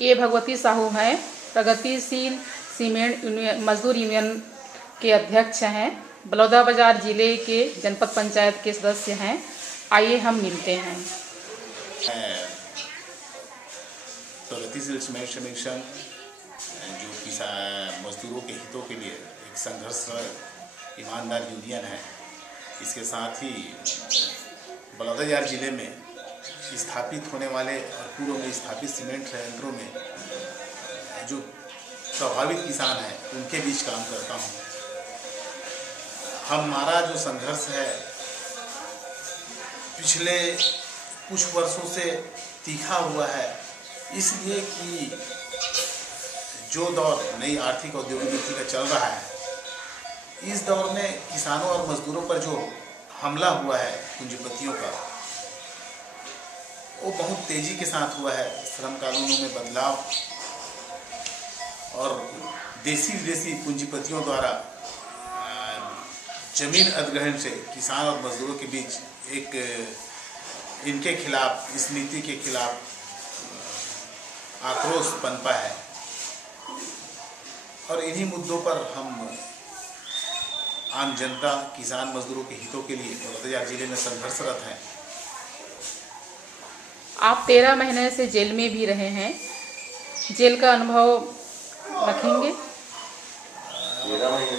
ये भगवती साहू हैं, प्रगतिशील सीमेंट मजदूर यूनियन के अध्यक्ष हैं, बलौदाबाजार जिले के जनपद पंचायत के सदस्य हैं। आइए हम मिलते हैं। प्रगतिशील सीमेंट समिशन जो किसान मजदूरों के हितों के लिए एक संघर्षरत ईमानदार यूनियन है, इसके साथ ही बलौदाबाजार जिले में स्थापित होने वाले और पूर्व में स्थापित सीमेंट संयंत्रों में जो प्रभावित किसान हैं उनके बीच काम करता हूँ। हमारा जो संघर्ष है पिछले कुछ वर्षों से तीखा हुआ है, इसलिए कि जो दौर नई आर्थिक औद्योगिक नीति का चल रहा है, इस दौर में किसानों और मजदूरों पर जो हमला हुआ है पूंजीपतियों का, वो बहुत तेजी के साथ हुआ है। श्रम कानूनों में बदलाव और देसी विदेशी पूंजीपतियों द्वारा जमीन अधिग्रहण से किसान और मजदूरों के बीच एक इनके खिलाफ, इस नीति के खिलाफ आक्रोश पनपा है और इन्हीं मुद्दों पर हम आम जनता, किसान मजदूरों के हितों के लिए बलौदाबाजार जिले में संघर्षरत हैं। आप 13 महीने से जेल में भी रहे हैं, जेल का अनुभव रखेंगे? 13 महीने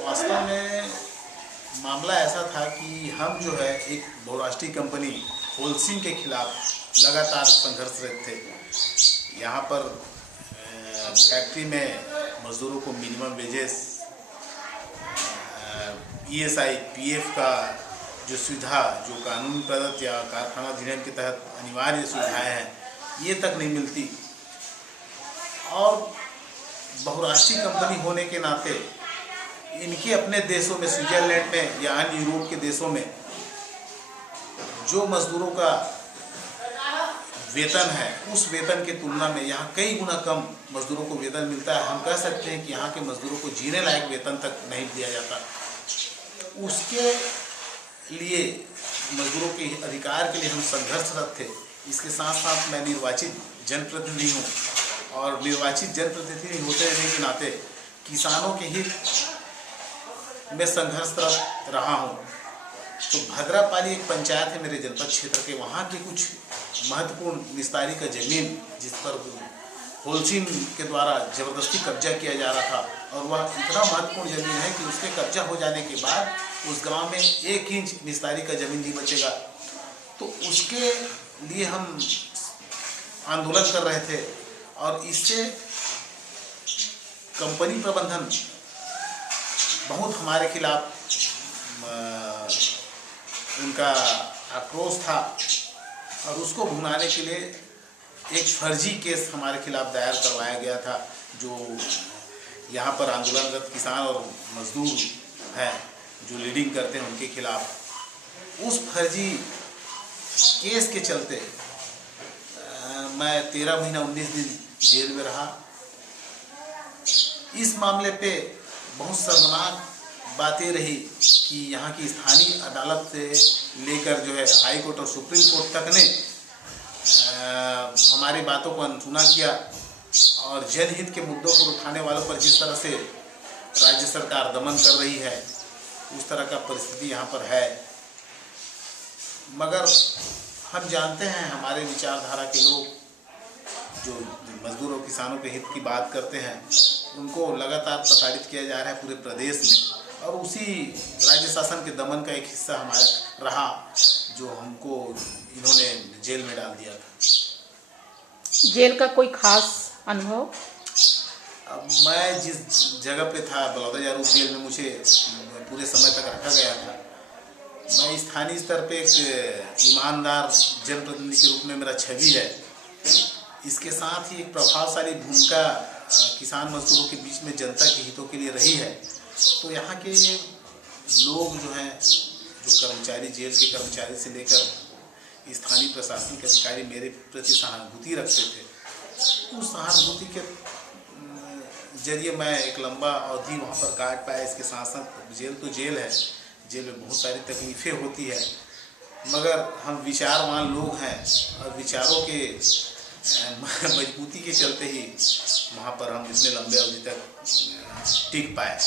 वास्तव में मामला ऐसा था कि हम जो है एक बहुराष्ट्रीय कंपनी होलसिम के खिलाफ लगातार संघर्षरत थे। यहाँ पर फैक्ट्री में मजदूरों को मिनिमम वेजेस, ESI, PF का जो सुविधा, जो कानून प्रदत्त या कारखाना अधिनियम के तहत अनिवार्य सुविधाएं हैं, ये तक नहीं मिलती। और बहुराष्ट्रीय कंपनी होने के नाते इनके अपने देशों में, स्विट्जरलैंड में या अन्य यूरोप के देशों में जो मजदूरों का वेतन है, उस वेतन की तुलना में यहाँ कई गुना कम मजदूरों को वेतन मिलता है। हम कह सकते हैं कि यहाँ के मजदूरों को जीने लायक वेतन तक नहीं दिया जाता। उसके लिए मजदूरों के अधिकार के लिए हम संघर्षरत थे। इसके साथ साथ मैं निर्वाचित जनप्रतिनिधि हूँ और निर्वाचित जनप्रतिनिधि होते रहने के नाते किसानों के हित में संघर्षरत रहा हूँ। तो भद्रापाली एक पंचायत है मेरे जनपद क्षेत्र के, वहाँ की कुछ महत्वपूर्ण विस्तारी का जमीन जिस पर होलसिम के द्वारा जबरदस्ती कब्जा किया जा रहा था, और वह इतना महत्वपूर्ण जमीन है कि उसके कब्जा हो जाने के बाद उस गांव में 1 इंच विस्तारी का जमीन नहीं बचेगा। तो उसके लिए हम आंदोलन कर रहे थे और इससे कंपनी प्रबंधन बहुत हमारे खिलाफ उनका आक्रोश था और उसको भुनाने के लिए एक फर्जी केस हमारे खिलाफ दायर करवाया गया था। जो यहाँ पर आंदोलनरत किसान और मजदूर हैं जो लीडिंग करते हैं उनके खिलाफ, उस फर्जी केस के चलते मैं 13 महीना 19 दिन जेल में रहा। इस मामले पे बहुत शर्मनाक बातें रही कि यहाँ की स्थानीय अदालत से लेकर जो है हाई कोर्ट और सुप्रीम कोर्ट तक ने हमारी बातों को अनसुना किया और जनहित के मुद्दों को उठाने वालों पर जिस तरह से राज्य सरकार दमन कर रही है, उस तरह का परिस्थिति यहाँ पर है। मगर हम जानते हैं हमारे विचारधारा के लोग जो मजदूर और किसानों के हित की बात करते हैं, उनको लगातार प्रताड़ित किया जा रहा है पूरे प्रदेश में, और उसी राज्य शासन के दमन का एक हिस्सा हमारा रहा जो हमको इन्होंने जेल में डाल दिया था। जेल का कोई खास अनुभव? अब मैं जिस जगह पे था, बलौदाबाजार जेल में मुझे पूरे समय तक रखा गया था। मैं स्थानीय स्तर पे एक ईमानदार जनप्रतिनिधि के रूप में मेरा छवि है। इसके साथ ही एक प्रभावशाली भूमिका किसान मजदूरों के बीच में जनता के हितों के लिए रही है। तो यहाँ के लोग जो हैं, जो कर्मचारी, जेल के कर्मचारी से लेकर स्थानीय प्रशासनिक अधिकारी मेरे प्रति सहानुभूति रखते थे। उस सहानुभूति के जरिए मैं एक लंबा अवधि वहाँ पर काट पाया। इसके साथ साथ जेल तो जेल है, जेल में बहुत सारी तकलीफ़ें होती है, मगर हम विचारवान लोग हैं और विचारों के मजबूती के चलते ही वहाँ पर हम इतने लंबे अवधि तक टिक पाए।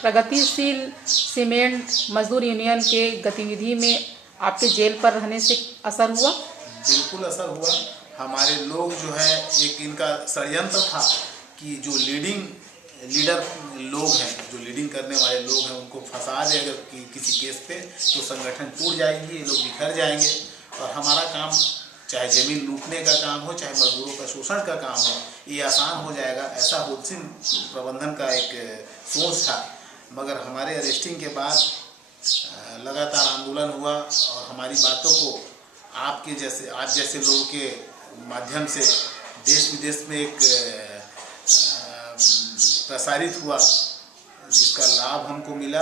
प्रगतिशील सीमेंट मजदूर यूनियन के गतिविधि में आपके जेल पर रहने से असर हुआ? बिल्कुल असर हुआ। हमारे लोग जो है, एक इनका षड्यंत्र था कि जो लीडर लोग हैं, जो लीडिंग करने वाले लोग हैं, उनको फंसा दे अगर किसी केस पे, तो संगठन टूट जाएगी, ये लोग बिखर जाएंगे और हमारा काम, चाहे ज़मीन लूटने का काम हो, चाहे मजदूरों का शोषण का काम हो, ये आसान हो जाएगा। ऐसा होलसेल प्रबंधन का एक सोच था। मगर हमारे अरेस्टिंग के बाद लगातार आंदोलन हुआ और हमारी बातों को आप जैसे लोगों के माध्यम से देश विदेश में एक प्रसारित हुआ, जिसका लाभ हमको मिला।